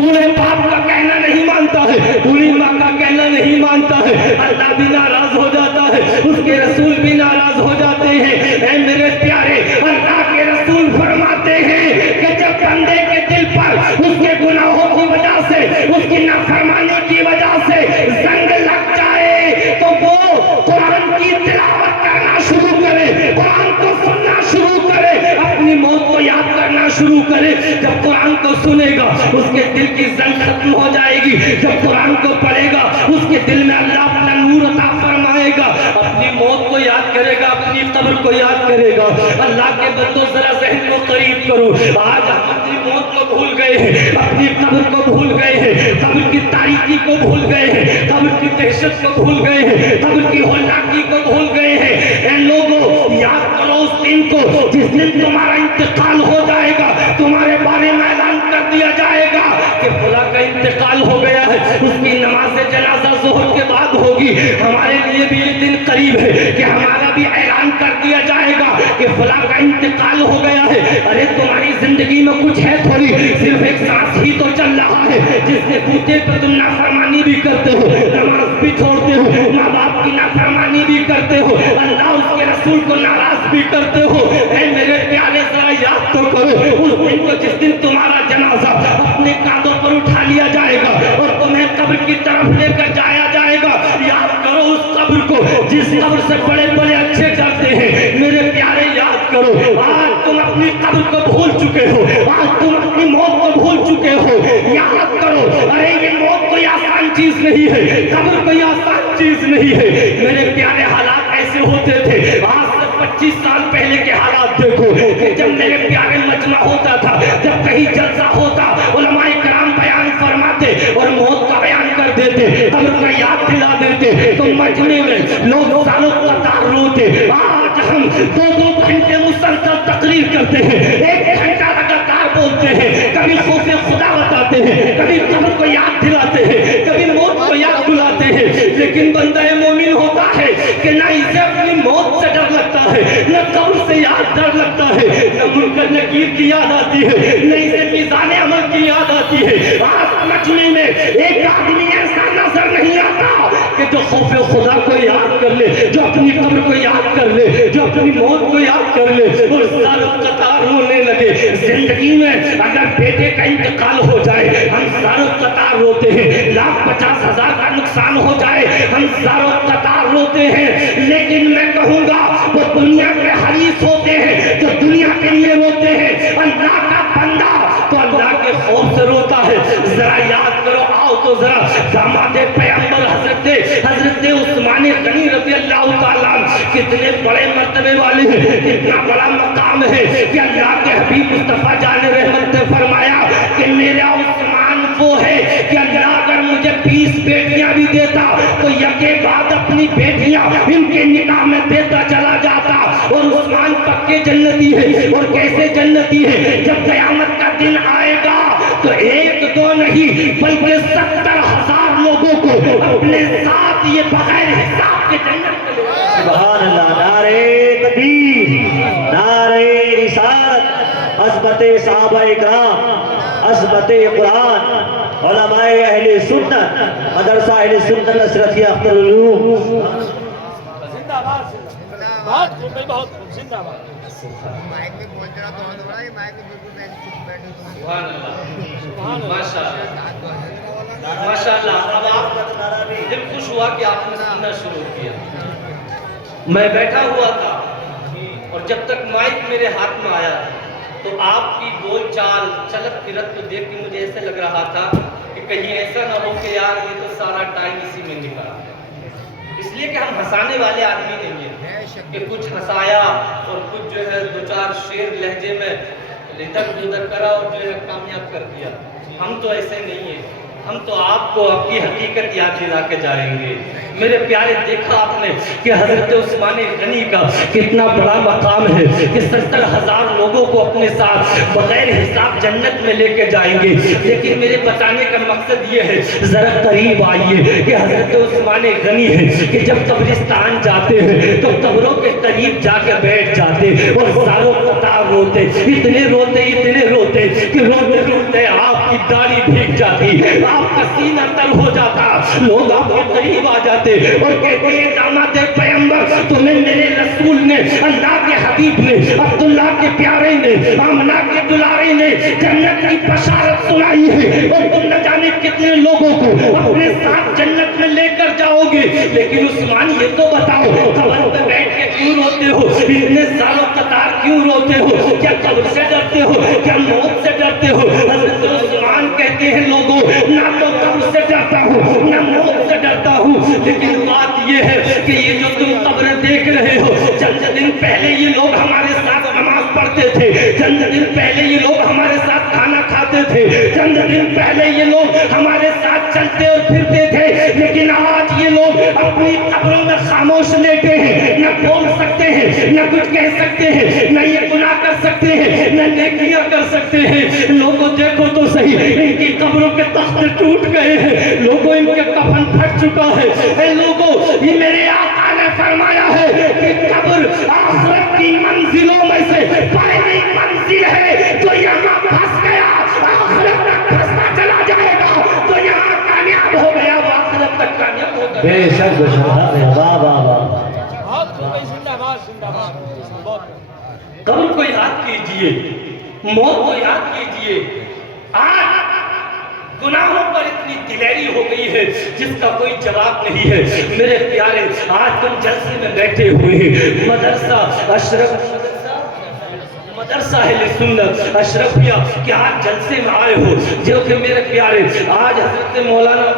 بوڑھے باپ کا کہنا نہیں مانتا ہے، بوڑھی ماں کا کہنا نہیں مانتا ہے، اللہ بھی ناراض ہو جاتا ہے، اس کے رسول بھی ناراض ہو جاتے ہیں۔ اے میرے پیارے، اللہ کے رسول فرماتے ہیں کہ جب بندے کے دل پر اس کے گناہوں کی وجہ سے، اس کی نافرمانی کی وجہ سے زنگ لگ جائے تو وہ قرآن کی تلاوت کرنا شروع کرے، قرآن کو سننا شروع کرے، اپنی موت کو یاد کرنا شروع کرے۔ جب قرآن کو سنے گا اس کے دل کی زنگ ختم ہو جائے گی، جب قرآن کو پڑھے گا اس کے دل میں اللہ اپنا نور عطا فرمائے گا، اپنی موت کو یاد کرے گا، اپنی قبر کو یاد کرے گا۔ اللہ کے بندوں ذرا ذہن کو قریب کرو، آج ہم اپنی موت کو بھول گئے ہیں، اپنی قبر کو بھول گئے ہیں، قبر کی تاریکی کو بھول گئے ہیں، قبر کی دہشت کو بھول گئے ہیں، قبر کی ہولناکی کو بھول گئے ہیں۔ اے لوگوں، یاد کرو اس دن کو جس دن تمہارا انتقال ہو جائے گا، تمہارے بارے میں اعلان کر دیا جائے گا کہ فلاں کا انتقال ہو گیا ہے، اس کی نماز جنازہ ظہر کے بعد ہوگی۔ ہمارے لیے بھی یہ دن قریب ہے کہ ہمارا بھی اعلان کر دیا جائے گا کہ فلاں کا انتقال ہو گیا ہے۔ ارے تمہاری زندگی میں کچھ ہے تھوڑی، صرف ایک سانس ہی تو چل رہا ہے، جس کے بوتے پر تم نافرمانی بھی کرتے ہو، نماز بھی چھوڑتے ہو، ماں باپ کی نافرمانی بھی کرتے ہو، اللہ اس کے رسول کو ناراض بھی کرتے ہو۔ اے میرے پیارے ذرا یاد تو کرو اس دن کو جس دن تمہارا جنازہ اپنے کاندھوں پر اٹھا لیا جائے گا اور تمہیں قبر کی طرف لے کر جایا جائے گا۔ یاد کرو اس قبر کو جس قبر سے بڑے بڑے اچھے جاتے ہیں۔ میرے پیارے یاد کرو، آج تم اپنی قبر کو بھول چکے ہو، آج تم اپنی موت کو بھول چکے ہو۔ یاد کرو، ارے یہ موت کوئی آسان چیز نہیں ہے، قبر کوئی آسان چیز نہیں ہے۔ میرے پیارے حالات ایسے ہوتے تھے، آج سے 25 سال پہلے کے حالات دیکھو کہ جب میرے پیارے مجمع ہوتا تھا، جب کہیں جلسہ ہوتا، علماء کرام بیان فرماتے اور موت کا بیان کر دیتے، قبر کا یاد دلا دیتے تو مجمع میں لوگ سالوں قطار روتے۔ آج ہم 2 گھنٹے مسلسل تقریر کرتے ہیں، 1 گھنٹہ لگاتار بولتے ہیں، کبھی خوف خدا بتاتے ہیں، کبھی قبر کو یاد دلاتے ہیں، کبھی موت کو یاد دلاتے ہیں، لیکن بندہ مومن ہوتا ہے کہ نہ اسے اپنی موت سے ڈر لگتا ہے، نہ قبر سے یاد ڈر لگتا ہے، نہ منکر نکیر کی یاد آتی ہے، نہ اسے میزان عمل کی یاد آتی ہے۔ آج مجمع میں ایک آدمی ایسا نظر نہیں آتا کہ جو خوف خدا کو یاد کر لے، جو اپنی قبر کو یاد کر لے، جو اپنی موت کو یاد کر لے اور سالوں قطار رونے لگے۔ زندگی میں اگر بیٹے کا انتقال ہو جائے ہم سالوں قطار روتے ہیں، 1,50,000 کا نقصان ہو جائے ہم سالوں قطار روتے ہیں، لیکن میں کہوں گا وہ دنیا کے حریص ہوتے ہیں جو دنیا کے لیے روتے ہیں، اللہ کا بندہ تو اللہ کے خوف سے روتا ہے۔ ذرا یاد کرو، آؤ تو ذرا داماد پیغمبر حضرت عثمان غنی رضی اللہ تعالیٰ کتنے بڑے مرتبے والے ہیں، کتنا بڑا مقام ہے کہ اللہ کے حبیب مصطفیٰ جان رحمت نے فرمایا کہ میرا عثمان وہ ہے کہ اللہ اگر مجھے 20 بیٹیاں بھی دیتا تو یکے بعد اپنی بیٹیاں ان کے نکاح میں دیتا چلا جاتا۔ اور عثمان پکے جنتی ہے، اور کیسے جنتی ہے؟ جب قیامت کا دن آئے گا تو 1-2 نہیں بلکہ 70,000 لوگوں کو اپنے ساتھ یہ بغیر حساب کے جنت میں لے جائے گا۔ سبحان اللہ، نعرہ تکبیر، نعرہ رسالت، عظمت صحابہ کرام، عظمت قرآن، علماء اہل سنت، مدرسہ اہل سنت نصرتیہ اختر العلوم۔ زندہ باد، بہت خوب بھائی، بہت خوب، زندہ باد۔ مائک میں پہنچ رہا تو ہو رہا ہے، مائک میں بالکل بیٹھے تو سبحان اللہ، سبحان اللہ، ماشاءاللہ ماشاءاللہ۔ اب آپ دل خوش ہوا کہ آپ نے سننا شروع کیا۔ میں بیٹھا ہوا تھا اور جب تک مائک میرے ہاتھ میں آیا تو آپ کی بول چال چلت پھرت کو دیکھ کے مجھے ایسے لگ رہا تھا کہ کہیں ایسا نہ ہو کہ یار یہ تو سارا ٹائم اسی میں نکلا، اس لیے کہ ہم ہنسانے والے آدمی نہیں ہیں کہ کچھ ہنسایا اور کچھ جو ہے 2-4 شعر لہجے میں ادھر ادھر کرا اور جو ہے کامیاب کر دیا۔ ہم تو ایسے نہیں ہیں، ہم تو آپ کو آپ کی حقیقت یاد دلا کے جائیں گے۔ میرے پیارے، دیکھا آپ نے کہ حضرت عثمان غنی کا کتنا بڑا مقام ہے کہ 70,000 لوگوں کو اپنے ساتھ بغیر حساب جنت میں لے کے جائیں گے۔ لیکن میرے بتانے کا مقصد یہ ہے، ذرا قریب آئیے کہ حضرت عثمان غنی ہے کہ جب قبرستان جاتے ہیں تو قبروں کے قریب جا کے بیٹھ جاتے اور سالوں قطار روتے اتنے روتے کہ روتے روتے آپ کی داڑھی بھیگ جاتی، آپ کا سینہ تر ہو جاتا، لوگ آپ کے قریب آ جاتے اور کہتے ہیں داماد پیغمبر تمہیں میرے رسول نے، اللہ کے حبیب نے، عبداللہ کے پیارے نے، آمنہ کے دلارے نے جنت کی بشارت سنائی ہے اور تم نہ جانے کتنے لوگوں کو اپنے ساتھ جنت میں لے کر جاؤ گے۔ لیکن عثمان یہ تو بتاؤ قبر پہ بیٹھ کے کیوں روتے ہو؟ اتنے سالوں قطار کیوں روتے ہو؟ کیا قبر سے ڈرتے ہو؟ کیا موت سے ڈرتے ہو؟ حضرت عثمان کہتے ہیں لوگوں نہ تو قبر سے ڈرتا ہوں نہ موت سے ڈرتا ہوں، لیکن بات یہ ہے کہ یہ جو تم قبریں دیکھ رہے ہو، چند دن پہلے یہ لوگ ہمارے ساتھ نماز پڑھتے تھے، چند دن پہلے یہ لوگ ہمارے ساتھ کھانا کھاتے تھے، چند دن پہلے یہ لوگ ہمارے ساتھ چلتے اور پھرتے تھے، لیکن آج یہ لوگ اپنی قبروں میں خاموش لیٹے ہیں، نہ بول سکتے ہیں، نہ کچھ کہہ سکتے ہیں، نہ یہ گناہ کر سکتے ہیں، نہ نیکیاں کر سکتے ہیں۔ لوگوں دیکھو تو صحیح، ان کی قبروں کے تخت ٹوٹ گئے ہیں، لوگوں ان کے کفن پھٹ چکا ہے۔ اے لوگوں، یہ میرے آقا نے فرمایا ہے کہ قبر آخرت کی منزلوں میں سے پہلی منزل ہے، جو یہاں پھنس گیا آخرت تک پھنستا چلا جائے گا، تو یہاں کامیاب ہو گیا وہ آخرت تک کامیاب ہو گیا۔ بے شک واہ واہ واہ، بہت خوب ہے، زندہ باد زندہ باد، بہت قبر کو یاد کیجئے، موت کو یاد کیجئے۔ آج گناہوں پر اتنی دلیری ہو گئی ہے جس کا کوئی جواب نہیں ہے۔ میرے پیارے، آج تم جلسے میں بیٹھے ہوئے ہیں، مدرسہ اشرف مدرسہ اہل سنت اشرفیہ کہ آج جلسے میں آئے ہو، جو کہ میرے پیارے آج حضرت مولانا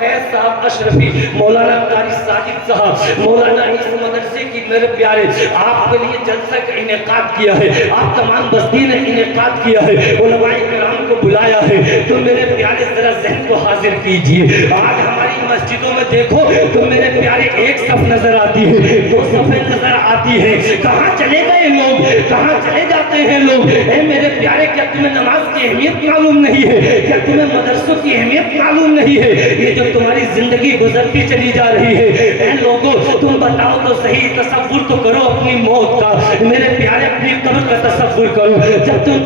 فیض صاحب اشرفی، مولانا قاری ساجد صاحب، مولانا اس مدرسے کی میرے پیارے آپ کے لیے جلسہ کا انعقاد کیا ہے، آپ تمام بستی نے انعقاد کیا ہے، علماء کرام کو بلایا ہے، تو میرے پیارے ذرا ذہن کو حاضر کیجئے۔ آج ہماری مسجدوں میں دیکھو تو میرے پیارے ایک صف نظر آتی ہے، دو صفیں نظر آتی ہے، کہاں چلے گئے لوگ، کہاں چلے جاتے ہیں لوگ؟ اے میرے پیارے، کیا تمہیں نماز کی اہمیت معلوم نہیں ہے؟ کیا تمہیں مدرسوں کی اہمیت معلوم نہیں ہے؟ یہ جو تمہاری زندگی گزرتی چلی جا رہی ہے، اے لوگوں تم بتاؤ تو صحیح، تصور تو کرو اپنی موت کا، میرے پیارے اپنی قبر کا تصور کرو۔ جب تم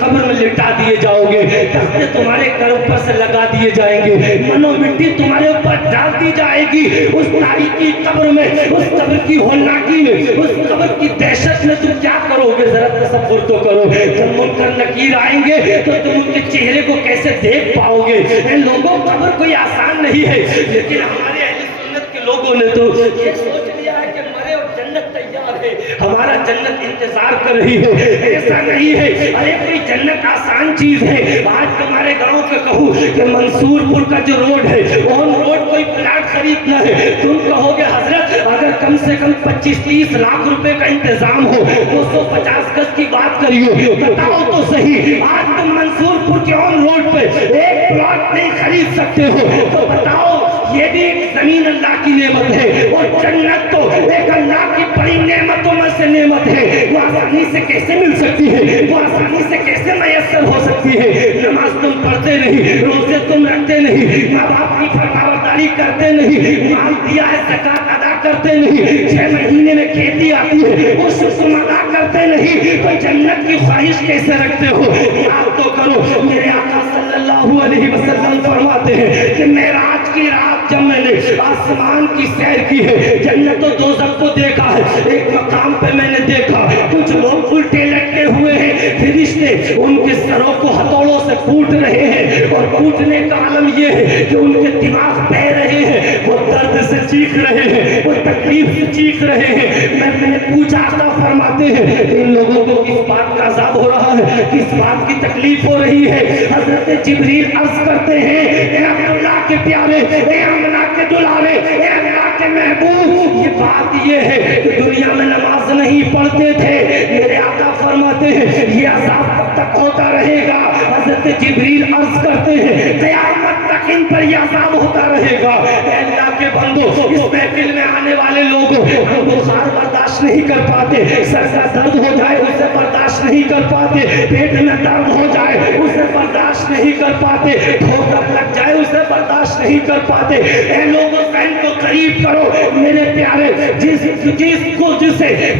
قبر میں لٹا دیے جاؤ گے، تختے تمہارے گھر اوپر سے لگا دیے جائیں گے، منو مٹی تمہارے اوپر ڈال دی جائے گی، اس تاریکی قبر میں، اس قبر کی ہولناکی میں، اس قبر کی دہشت میں تم کیا کرو گے؟ ذرا تصور تو کرو۔ جب منکر نکیر آئیں گے تو تم ان کے چہرے کو کیسے دیکھ پاؤ گے؟ اے لوگوں، قبر کوئی آسان نہیں ہے، لیکن ہمارے اہل سنت کے لوگوں نے تو یہ سوچ لیا ہے کہ مرے اور جنت تیار ہے، ہمارا جنت انتظار کر رہی ہے۔ ایسا نہیں ہے، ارے کوئی جنت آسان چیز ہے۔ آج تمہارے گاؤں کے کہوں کہ منصور پور کا جو روڈ ہے، اون روڈ کوئی پلاٹ خریدنا ہے، تم کہو گے حضرت اگر کم سے کم 25-30 لاکھ روپے کا انتظام ہو، 250 گز کی بات کریو، بتاؤ تو صحیح، آج تم منصور پور کے اون روڈ پہ ایک پلاٹ نہیں خرید سکتے ہو، تو بتاؤ یہ بھی ایک زمین اللہ کی نعمت ہے، اور جنت تو ایک اللہ کی بڑی نعمتوں میں سے نعمت ہے، وہ آسانی سے کیسے مل سکتی ہے؟ وہ آسانی سے کیسے میسر ہو سکتی ہے؟ نماز تم پڑھتے نہیں، روزے تم رکھتے نہیں، ماں باپ کی فرمانبرداری کرتے نہیں، مال دیا ہے زکات ادا کرتے نہیں، 6 مہینے میں کھیتی آتی ہے اس تم ادا کرتے نہیں، تو جنت کی خواہش کیسے رکھتے ہو؟ یاد تو کرو، میرے آقا صلی اللہ علیہ وسلم فرماتے ہیں کہ معراج کی رات جب میں نے آسمان کی سیر کی ہے، جنت و دوزخ کو دیکھا ہے، ایک مقام پہ میں نے دیکھا کچھ لوگ الٹے لٹکے ہوئے ہیں، فرشتے ان کے سروں کو ہتھوڑوں سے کوٹ رہے ہیں، اور کوٹنے کا عالم یہ ہے کہ ان کے دماغ بہہ رہے ہیں، وہ درد سے چیخ رہے ہیں، وہ تکلیف سے چیخ رہے ہیں۔ میں نے پوچھا، آقا فرماتے ہیں ان لوگوں کو کس بات کا عذاب ہو رہا ہے، کس بات کی تکلیف ہو رہی ہے؟ حضرت جبریل عرض کرتے ہیں، اے اللہ کے پیارے، اے آمنہ کے دلارے، اے اللہ کے محبوب، یہ بات یہ ہے کہ دنیا میں نماز نہیں پڑھتے تھے، میرے آقا فرماتے ہیں یہ عذاب کب تک ہوتا رہے گا؟ حضرت جبریل عرض کرتے ہیں قیامت تک ان پر یہ عذاب ہوتا رہے گا۔ اے اللہ کے بندو، اس محفل میں آنے والے لوگوں ہم بخار برداشت نہیں کر پاتے، سر کا درد ہو جائے اسے برداشت نہیں کر پاتے، پیٹ میں درد ہو جائے اسے برداشت نہیں کر پاتے، ٹھوکر لگ جائے اسے برداشت نہیں کر پاتے۔ اے لوگوں، فین کو قریب کرو میرے پیارے. جسے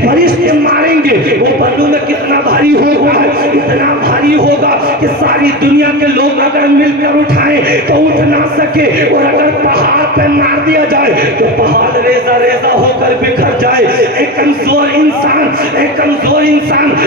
فرشتے ماریں گے وہ بنوں میں کتنا بھاری ہوگا, اتنا بھاری ہوگا کہ ساری دنیا کے لوگ اگر مل کر اٹھائیں تو اٹھ نہ سکے, اور اگر پہاڑ پہ مار دیا جائے تو پہاڑ ریزہ ریزہ ہو کر بکھر جائے. ایک کمزور انسان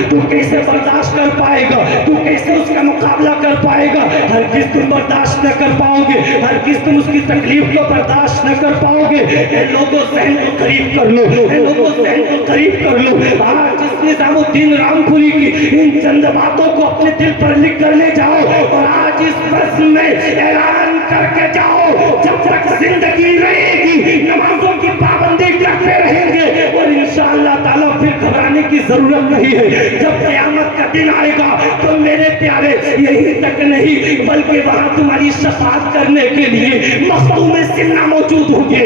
تو کیسے برداشت کر پائے گا, تو کیسے اس کا مقابلہ کر پائے گا؟ ہرگز تم برداشت نہ کر پاؤ گے, ہرگز تم اس کی تکلیف کو برداشت نہ کر پاؤ گے. اے لوگوں ذہن کو قریب کر لو, اے لوگوں ذہن کو قریب کر لو. آج اس نظام الدین رام پوری کی ان چند باتوں کو اپنے دل پر لکھ کر لے جاؤ, اور آج اس بزم میں اعلان کر کے جاؤ, جب تک زندگی رہے گی نمازوں کی پابندی کرتے رہیں گے, اور انشاءاللہ تعالیٰ پھر گھبرانے کی ضرورت نہیں ہے. جب قیامت کا دن آئے گا تو میرے پیارے یہی تک نہیں بلکہ وہاں تمہاری شفاعت کرنے کے لیے مخدوم سنہ موجود ہوں گے,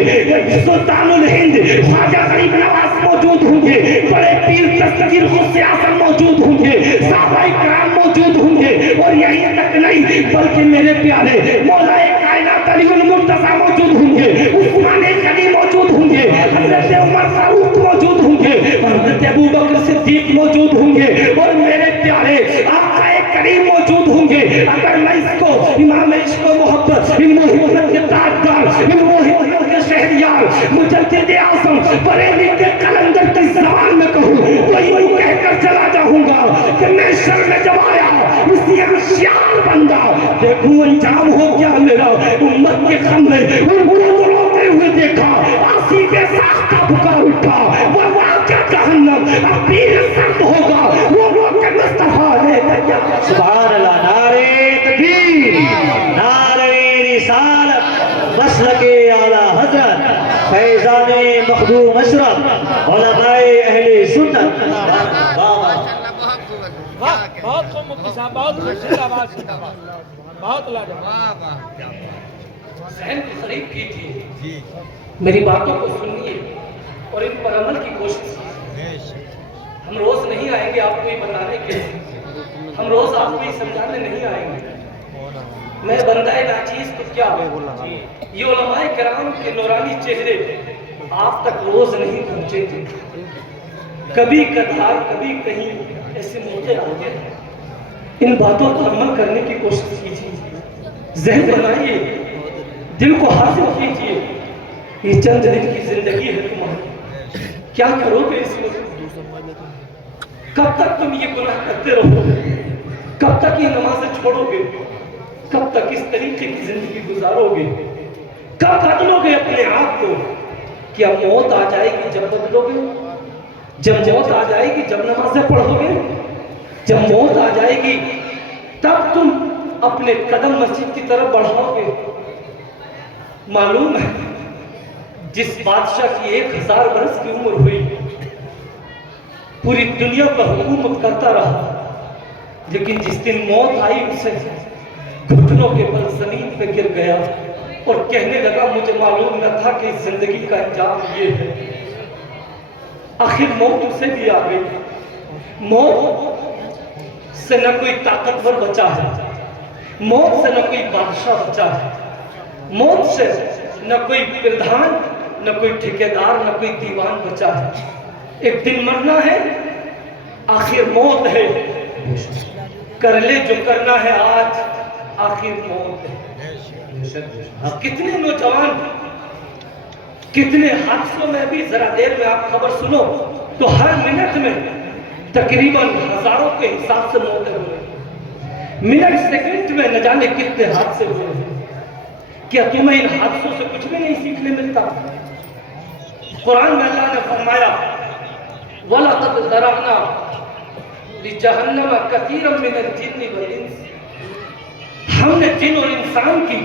سلطان الہند خواجہ غریب نواز موجود ہوں گے, بڑے پیر دستگیر غوث اعظم موجود ہوں گے, صحابہ کرام موجود ہوں گے, اور یہی تک نہیں بلکہ میرے پیارے مولا کائنات علی المرتضیٰ موجود ہوں گے, عثمان غنی موجود ہوں گے, حضرت عمر فاروق موجود ہوں گے, حضرت ابوبکر صدیق موجود ہوں گے, اور میرے پیارے آقا کریم موجود ہوں گے. اگر میں اس کو امام عشق و محبت, ان محمد کے تاجدار, ان محمد کے شہریار, مجدد اعظم بریلی کے قلندر کی زبان میں کہوں تو یوں کہہ کر چلا جاؤں گا کہ میں شر میں جب آیا اسی ہوشیار بندہ, دیکھوں انجام ہو کیا میرا. امت کے غم میں ان کو روتے ہوئے دیکھا, آسی کے ساختہ پکار اٹھا, وہ واقع جہنم اب پیر سرد ہوگا, وہ روک کے مصطفیٰ نے کہا سبحان اللہ. نعرہ تکبیر, نعرہ رسالت, مسلک اعلی حضرت فیضان مخدوم اشرف علماء اہل سنت. ماشاءاللہ بہت خوب. بہت خوب مفتی صاحب, بہت خوب, زندہ باد, زندہ باد, بہت لاجواب. واہ واہ. ذہن کو قریب کیجیے, جی میری باتوں کو سنیے اور ان پر عمل کی کوشش کیجیے. ہم روز نہیں آئیں گے آپ کو یہ بتانے کے لیے, ہم روز آپ کو یہ سمجھانے نہیں آئیں گے. میں بندہ ناچیز تو کیا, یہ علماء کرام کے نورانی چہرے آپ تک روز نہیں پہنچے تھے. کبھی کدھار کبھی کہیں ایسے موقع آتے ہیں. ان باتوں پر عمل کرنے کی کوشش کیجیے, ذہن بنائیے, دل کو حاصل کیجیے. یہ چند دن کی زندگی ہے تمہاری, کیا کرو گے اس میں؟ کب تک تم یہ گناہ کرتے رہو گے؟ کب تک یہ نمازیں چھوڑو گے؟ کب تک اس طریقے کی زندگی گزارو گے؟ کب بدلو گے اپنے آپ کو؟ کیا موت آ جائے گی جب بدلو گے؟ جب موت آ جائے گی جب نمازیں پڑھو گے؟ جب موت آ جائے گی تب تم اپنے قدم مسجد کی طرف بڑھاؤ گے؟ معلوم ہے جس بادشاہ کی 1000 برس کی عمر ہوئی پوری دنیا پر حکومت کرتا رہا, لیکن جس دن موت آئی اسے گھٹنوں کے بل زمین پہ گر گیا اور کہنے لگا مجھے معلوم نہ تھا کہ زندگی کا انجام یہ ہے. آخر موت اسے بھی آ گئی. موت سے نہ کوئی طاقتور بچا ہے, موت سے نہ کوئی بادشاہ بچا ہے, موت سے نہ کوئی پردھان, نہ کوئی ٹھیکیدار, نہ کوئی دیوان بچا ہے. ایک دن مرنا ہے, آخر موت ہے. کر لے جو کرنا ہے آج, آخر موت ہے. کتنے نوجوان کتنے حادثوں میں بھی, ذرا دیر میں آپ خبر سنو تو ہر منٹ میں تقریباً ہزاروں کے حساب سے موتیں ہو رہی ہیں. منٹ سیکنڈ میں نہ جانے کتنے حادثے ہو رہے ہیں. کیا تمہیں ان حادثوں سے کچھ بھی نہیں سیکھنے ملتا؟ قرآن میں اللہ نے فرمایا وَلَقَدْ ذَرَأْنَا لِجَهَنَّمَ كَثِيرًا مِنَ الْجِنِّ وَالْإِنسِ, ہم نے جن اور انسان کی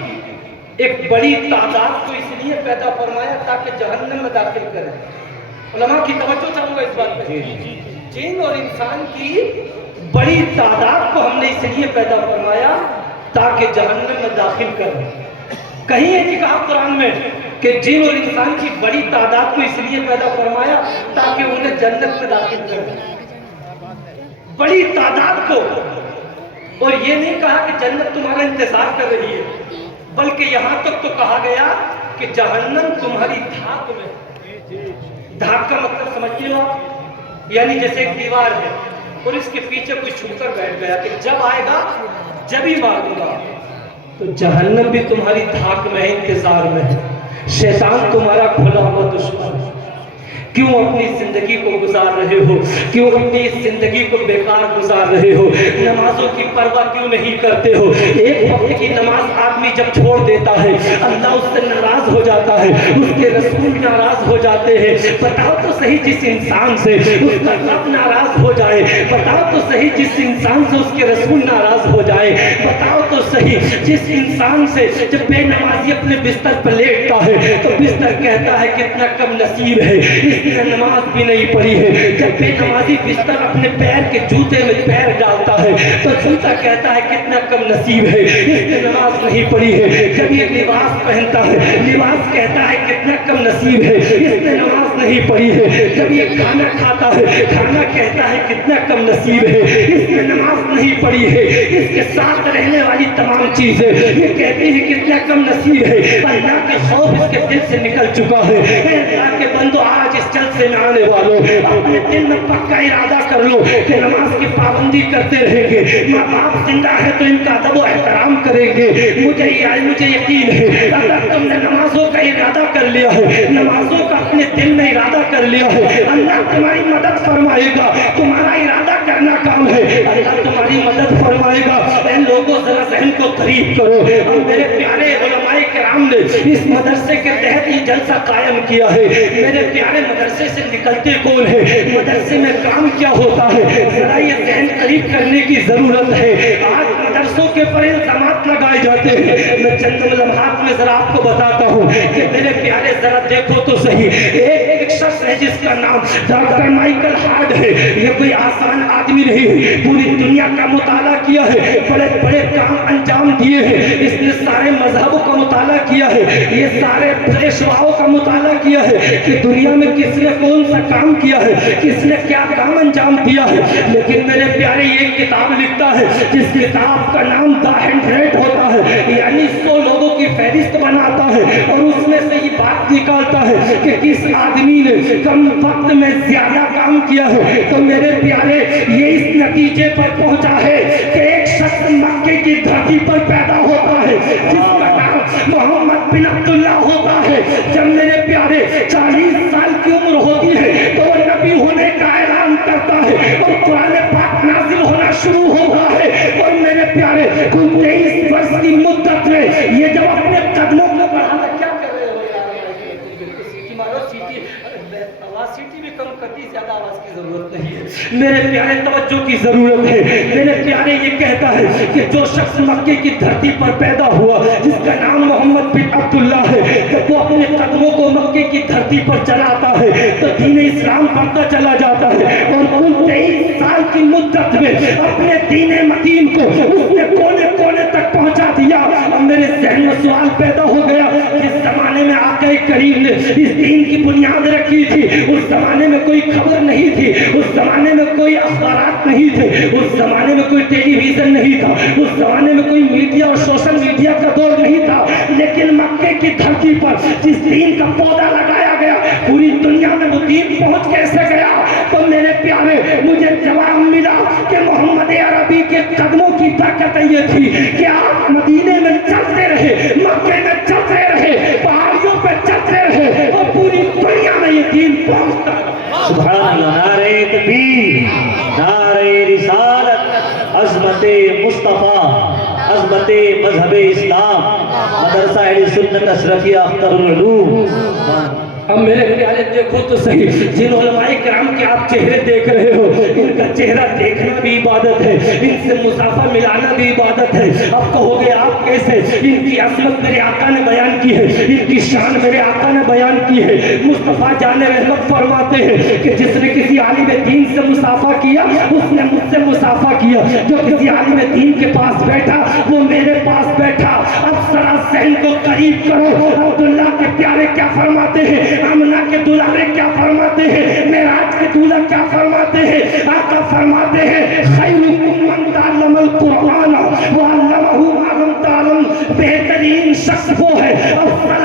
ایک بڑی تعداد کو اس لیے پیدا فرمایا تاکہ جہنم میں داخل کریں. علماء کی توجہ چاہوں گا اس بات پہ. جن اور انسان کی بڑی تعداد کو ہم نے اس لیے پیدا فرمایا تاکہ جہنم میں داخل کریں. کہیں یہ کہا قرآن میں کہ جن اور انسان کی بڑی تعداد کو اس لیے پیدا فرمایا تاکہ انہیں جنت میں داخل کریں. بڑی تعداد کو, اور یہ نہیں کہا کہ جنت تمہارا انتظار کر رہی ہے, بلکہ یہاں تک تو کہا گیا کہ جہنم تمہاری دھاک میں ہے۔ دھاک کا مطلب سمجھتے ہو آپ؟ یعنی جیسے ایک دیوار ہے اور اس کے پیچھے کوئی چھپ کر بیٹھ گیا کہ جب آئے گا جب ہی ماروں گا، تو جہنم بھی تمہاری دھاک میں ہے، انتظار میں ہے۔ شیطان تمہارا کھلا ہوا دشمن ہے۔ کیوں اپنی زندگی کو گزار رہے ہو؟ کیوں اپنی زندگی کو بیکار گزار رہے ہو؟ نمازوں کی پرواہ کیوں نہیں کرتے ہو؟ ایک وقت کی نماز آدمی جب چھوڑ دیتا ہے اللہ اس سے ناراض ہو جاتا ہے، اس کے رسول ناراض ہو جاتے ہیں۔ بتاؤ تو صحیح جس انسان سے اس کا رب ناراض ہو جائے، بتاؤ تو صحیح جس انسان سے اس کے رسول ناراض ہو جائے، بتاؤ تو صحیح جس انسان سے جب بے نمازی اپنے بستر پر لیٹتا ہے تو بستر کہتا ہے کتنا کم نصیب ہے، اس نے نماز بھی نہیں پڑھی ہے۔ جب بے نمازی بستر اپنے پیر کے جوتے میں پیر ڈالتا ہے تو جوتا کہتا ہے کتنا کم نصیب ہے، اس نے نماز نہیں پڑھی ہے۔ جب یہ لباس پہنتا ہے لباس کہتا ہے کتنا کم نصیب ہے، اس نے نماز نہیں پڑھی ہے۔ جب یہ کھانا کھاتا ہے کھانا کہتا ہے کتنا کم نصیب ہے، اس نے نماز نہیں پڑھی ہے۔ اس کے ساتھ رہنے والی تمام چیزیں یہ کہتی ہیں کتنا کم نصیب ہے۔ اللہ کا خوف اس کے دل سے نکل چکا ہے۔ اے اللہ کے بندو، آج اس جلسے میں آنے والوں اپنے دل میں پکا ارادہ کر لو کہ نماز کی پابندی کرتے رہیں گے۔ ماں باپ زندہ ہے تو ان کا ادب و احترام کریں گے۔ مجھے یقین ہے اگر تم نے نمازوں کا ارادہ کر لیا ہے، نمازوں کا اپنے دل میں ارادہ کر لیا ہے، اللہ تمہاری مدد فرمائے گا۔ تمہارا ارادہ کرنا کام ہے، اللہ تمہاری مدد فرمائے گا۔ اے لوگوں ذرا ذہن کو قریب کرو۔ اور میرے پیارے علماء کرام نے اس مدرسے کے تحت یہ جلسہ قائم کیا ہے۔ میرے پیارے مدرسے سے نکلتے کون ہے، مدرسے میں کام کیا ہوتا ہے، ذرا یہ ذہن قریب کرنے کی ضرورت ہے۔ آج مدرسوں کے پر الزامات لگائے جاتے ہیں۔ میں چند لمحات میں ذرا آپ کو بتاتا ہوں کہ میرے پیارے ذرا دیکھو تو صحیح، ایک شخص ہے جس کا نام ڈاکٹر مائیکل ہارٹ ہے۔ یہ کوئی آسان آدمی نہیں، پوری دنیا کا مطالعہ کیا ہے، بڑے بڑے کام انجام دیے ہیں۔ اس نے سارے مذہبوں کا مطالعہ کیا ہے، یہ سارے پیشواؤں کا مطالعہ کیا ہے کہ دنیا میں کس نے کون سا کام کیا ہے، کس نے کیا کام انجام دیا ہے۔ لیکن میرے پیارے یہ ایک کتاب لکھتا ہے جس کتاب کا نام دا 100 ہوتا ہے، یعنی 100 لوگوں کی فہرست بناتا ہے اور اس میں سے یہ بات نکالتا ہے کہ کس آدمی نے کم وقت میں زیادہ کام کیا ہے۔ تو میرے پیارے یہ اس نتیجے پر پہنچا ہے کہ ایک شخص مکے کی دھرتی پر پیدا ہوتا ہے جس کا نام محمد بن عبداللہ ہوتا ہے۔ جب میرے پیارے 40 سال کی عمر ہوتی ہے تو وہ نبی ہونے کا اعلان کرتا ہے اور قرآن پاک نازل ہونا شروع ہوتا ہے۔ اور میرے پیارے 23 برس کی مدت میں یہ جب اپنے قدموں کو بڑھانا، کیا کر رہے ہو یار؟ سیٹی مارو، سیٹی آواز سیٹی بھی کم کرتی، زیادہ آواز کی ضرورت نہیں ہے۔ میرے پیارے توجہ کی ضرورت ہے۔ میرے پیارے یہ کہتا ہے کہ جو شخص مکے کی دھرتی پر پیدا ہوا جس کا نام محمد بن عبداللہ ہے، جب وہ اپنے قدموں کو مکے کی دھرتی پر چلاتا ہے تو دین اسلام بڑھتا چلا جاتا ہے اور 23 سال کی مدت میں اپنے دین متین کو اس نے کونے کونے تک پہنچا دیا۔ اور میرے ذہن میں سوال پیدا ہو گیا، جس زمانے میں آقا کریم نے اس دین کی بنیاد رکھی تھی اس زمانے میں کوئی خبر نہیں تھی، اس زمانے میں کوئی اخبارات نہیں تھے، اس زمانے میں کوئی ٹیلی ویژن نہیں تھا، اس زمانے میں کوئی میڈیا اور سوشل میڈیا کا دور نہیں تھا، لیکن مکے کی دھرتی پر جس دین کا پودا لگایا گیا پوری دنیا میں وہ دین پہنچ کیسے گیا؟ تو میرے پیارے مجھے جواب ملا کہ محمد عربی کے قدموں کی طاقت یہ تھی کہ آپ مدینے میں چلتے رہے، مکے میں چلتے رہے، پہاڑیوں پہ چلتے رہے اور پوری دنیا میں یہ دین پہنچتا رہا۔ سبحان اللہ، نعرہ تکبیر، نعرہ رسالت، عظمت مصطفیٰ، عظمت مذہب اسلام، مدرسہ اہل سنت اشرفیہ اختر العلوم۔ اب میرے پیارے دیکھو تو صحیح، جن علماء کرام کے آپ چہرے دیکھ رہے ہو ان کا چہرہ دیکھنا بھی عبادت ہے، ان سے مسافہ ملانا بھی عبادت ہے۔ اب کہو گے آپ کیسے؟ ان کی عظمت میرے آقا نے بیان کی ہے، ان کی شان میرے آقا نے بیان کی ہے۔ مصطفیٰ جان رحمت فرماتے ہیں کہ جس نے کسی عالم دین سے مسافہ کیا اس نے مجھ سے مسافہ کیا، جو کسی عالم دین کے پاس بیٹھا وہ میرے پاس بیٹھا۔ اب ذرا ذہن کو قریب کرو، عبداللہ کے پیارے کیا فرماتے ہیں، آمنہ کے دلارے کیا فرماتے ہیں، معراج کے دولہ کیا فرماتے ہیں؟ آقا فرماتے ہیں خیرکم من تعلم القرآن وعلمہ ما لم تعلم، بہترین شخص وہ ہے افضل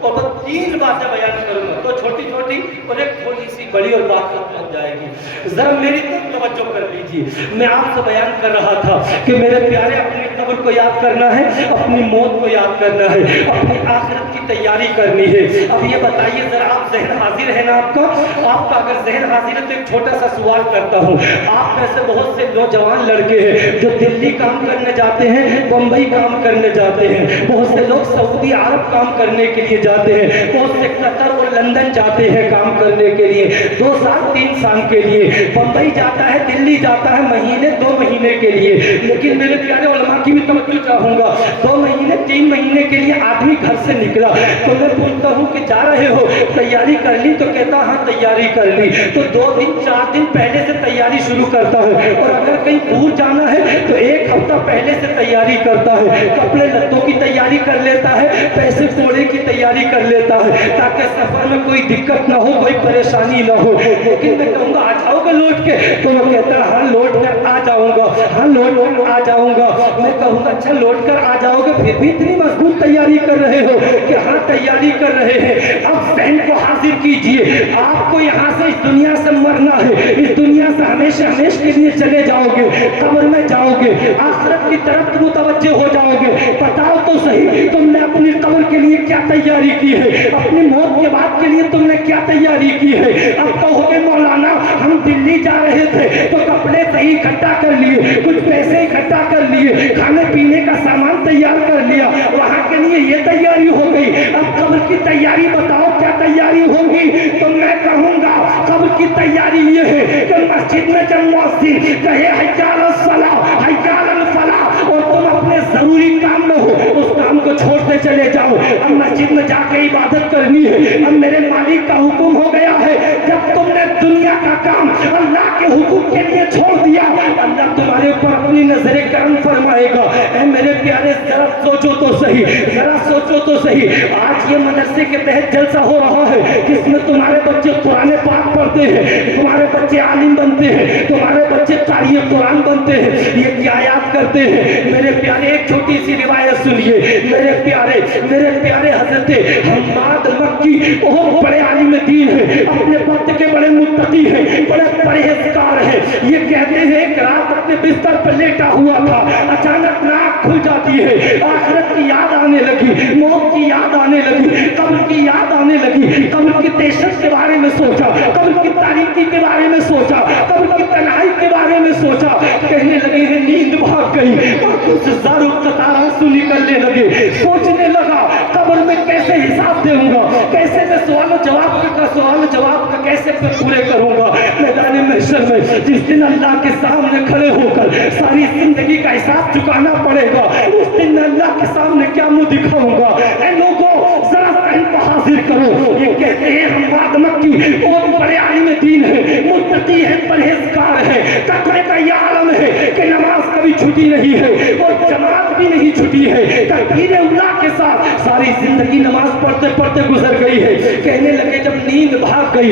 اور بس 3 باتیں بیان کروں گا، 2 چھوٹی چھوٹی اور ایک تھوڑی سی بڑی، اور بات ختم ہو جائے گی۔ ذرا میری طرف توجہ کر لیجیے، میں آپ سے بیان کر رہا تھا کہ میرے پیارے اپنی قبر کو یاد کرنا ہے، اپنی موت کو یاد کرنا ہے، اپنی آخرت کی تیاری کرنی ہے۔ اب یہ بتائیے ذرا، آپ ذہن حاضر ہے نا آپ کا اگر ذہن حاضر ہے تو ایک چھوٹا سا سوال کرتا ہوں۔ آپ میں سے بہت سے نوجوان لڑکے ہیں جو دلی کام کرنے جاتے ہیں، بمبئی کام کرنے جاتے ہیں، بہت سے لوگ سعودی عرب کام کرنے کے لیے جاتے ہیں، بہت سے قطر اور لندن جاتے ہیں کام کرنے کے لیے 2 سال 3 سال کے لیے، بمبئی جاتا ہے، دلی جاتا ہے مہینے 2 مہینے کے لیے۔ لیکن میرے پیارے علماء کی بھی توجہ چاہوں گا، 2 مہینے 3 مہینے کے لیے آدمی گھر سے نکلا تو میں پوچھتا ہوں کہ جا رہے ہو، تیاری کر لی؟ تو کہتا ہاں تیاری کر لی۔ تو 2 دن 4 دن پہلے سے تیاری شروع کرتا ہے، اور اگر کہیں دور جانا ہے تو 1 ہفتہ پہلے سے تیاری کرتا ہے، کپڑے لتوں کی تیاری کر لیتا ہے، پیسے کوڑے کی تیاری کر لیتا ہے تاکہ سفر میں کوئی دقت نہ ہو، کوئی پریشانی نہ ہو۔ لیکن میں کہوں گا آ جاؤ گے لوٹ کے؟ تو وہ کہتا ہے ہاں لوٹ کر آ جاؤں گا، ہاں لوٹ کر آ جاؤں گا۔ میں کہوں گا اچھا لوٹ کر آ جاؤ گے، پھر بھی اتنی مضبوط تیاری کر رہے ہو کہ ہاں تیاری کر رہے ہیں۔ اب ذہن کو حاضر کیجئے، آپ کو یہاں سے اس دنیا سے مرنا ہے، اس دنیا سے ہمیشہ ہمیشہ کے لیے چلے جاؤ گے، قبر میں جاؤ گے، آخرت کی طرف متوجہ ہو جاؤ گے۔ بتاؤ تو صحیح تم نے اپنی قبر کے لیے کیا تیاری کی ہے، اپنی موت کے بعد کے لیے تم نے کیا تیاری کی ہے؟ اب کہو گے مولانا ہم دلی جا رہے تھے تو کپڑے صحیح اکٹھا کر لیے، کچھ پیسے اکٹھا کر لیے، کھانے پینے کا سامان تیار کر لیا، وہاں کے لیے یہ تیاری ہو گئی، اب قبر کی تیاری بتاؤ کیا تیاری ہوگی؟ تو میں کہوں گا قبر کی تیاری یہ ہے کہ مسجد میں جب مؤذن کہے حی علی الصلاۃ حی علی الفلاح اور تم اپنے ضروری کام میں ہو، اس کام کو چھوڑتے چلے جاؤ۔ اب مسجد میں جا کے عبادت کرنی ہے، اب میرے مالک کا حکم ہو گیا ہے، جب تم نے دنیا کا کام اللہ کے حکم کے لیے چھوڑ دیا، اللہ تمہارے اوپر اپنی نظر کرم فرمائے گا۔ اے میرے پیارے ذرا سوچو تو صحیح، ذرا سوچو تو صحیح، آج یہ مدرسے کے تحت جلسہ ہو رہا ہے جس میں تمہارے بچے قرآن پاک پڑھتے ہیں، تمہارے بچے عالم بنتے ہیں، تمہارے بچے قاری قرآن بنتے ہیں، یہ کیا یاد کرتے ہیں؟ میرے پیارے ایک چھوٹی سی روایت سنیے، میرے پیارے حضرت حماد مکی بہت بڑے عالم دین ہیں، اپنے وقت کے بڑے متقی ہیں، بڑے پرہیزگار ہیں۔ یہ کہتے ہیں ایک رات اپنے بستر پر لیٹا ہوا تھا، اچانک ناک کھل جاتی ہے، آخرت کی یاد آنے لگی، موت کی یاد آنے لگی، قبر کی یاد آنے لگی، قبر کی دہشت کے بارے میں سوچا، قبر کی تاریکی کے بارے میں سوچا، قبر کی تنہائی کے بارے میں سوچا، کہنے لگے ہیں نیند بھاگ گئی، آنکھوں سے زاروں قطار آنسو نکلنے لگے، سوچنے لگا قبر میں کیسے حساب دوں گا، کیسے میں سوال و جواب کا کیسے پورے کروں گا میدان محشر میں، جس دن اللہ کے سامنے کھڑے ہو کر ساری زندگی کا حساب چکانا پڑے گا، اس دن میں اللہ کے سامنے کیا منہ دکھاؤں گا؟ اے لوگوں ذرا ذہن کو حاضر کرو، یہ کہتے ہیں حماد مکی بہت بڑے عالم دین ہیں، متقی ہیں، پرہیزگار ہیں، تقوی کا یہ عالم ہے کہ نماز کبھی چھٹی نہیں ہے اور جماعت بھی نہیں چھٹی ہے، تکبیر اللہ کے ساتھ ساری زندگی نماز پڑھتے پڑھتے گزر گئی ہے۔ کہنے لگے جب نیند بھاگ گئی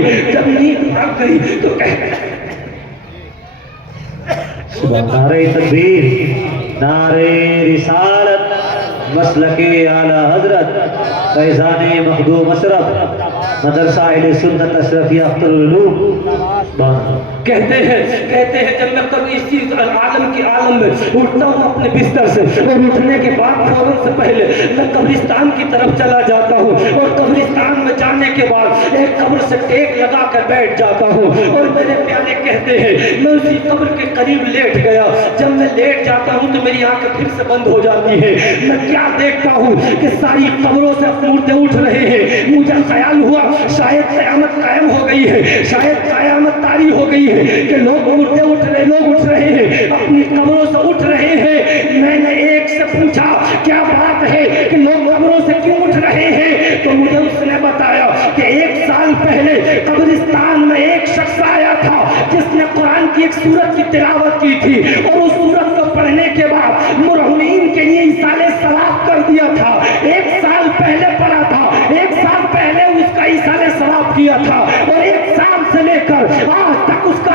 تو نعرہ تکبیر، نعرہ رسالت، مسلک اعلی حضرت فیضان مخدوم اشرف مدرسہ اہل سنت اشرفیہ اختر العلوم کہتے ہیں جب میں کبھی اس چیز عالم کی عالم میں اٹھتا ہوں اپنے بستر سے، اور اٹھنے کے بعد فوراً سے پہلے میں قبرستان کی طرف چلا جاتا ہوں، اور قبرستان میں جانے کے بعد ایک قبر سے ٹیک لگا کر بیٹھ جاتا ہوں، اور میرے پیارے کہتے ہیں میں اسی قبر کے قریب لیٹ گیا، جب میں لیٹ جاتا ہوں تو میری آنکھیں پھر سے بند ہو جاتی ہیں، میں کیا دیکھتا ہوں کہ ساری قبروں سے مردے اٹھ رہے ہیں، مجھے خیال ہوا شاید قیامت قائم ہو گئی ہے، شاید قیامت طاری ہو گئی ہے کہ لوگ مردے اٹھ رہے ہیں، اپنی قبروں سے اٹھ رہے ہیں۔ میں نے ایک سے پوچھا کیا بات ہے کہ لوگ قبروں سے کیوں اٹھ رہے ہیں؟ تو مجھے اس نے بتایا کہ 1 سال پہلے قبرستان میں ایک شخص آیا تھا جس نے قرآن کی ایک سورت کی تلاوت کی تھی، اور اس سورت کو پڑھنے کے بعد مرحومین کے لیے ایصال ثواب کر دیا تھا۔ 1 سال پہلے پڑھا تھا، 1 سال پہلے اس کا ایصال ثواب کیا تھا، اور 1 سال سے لے کر آج تک اس کا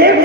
1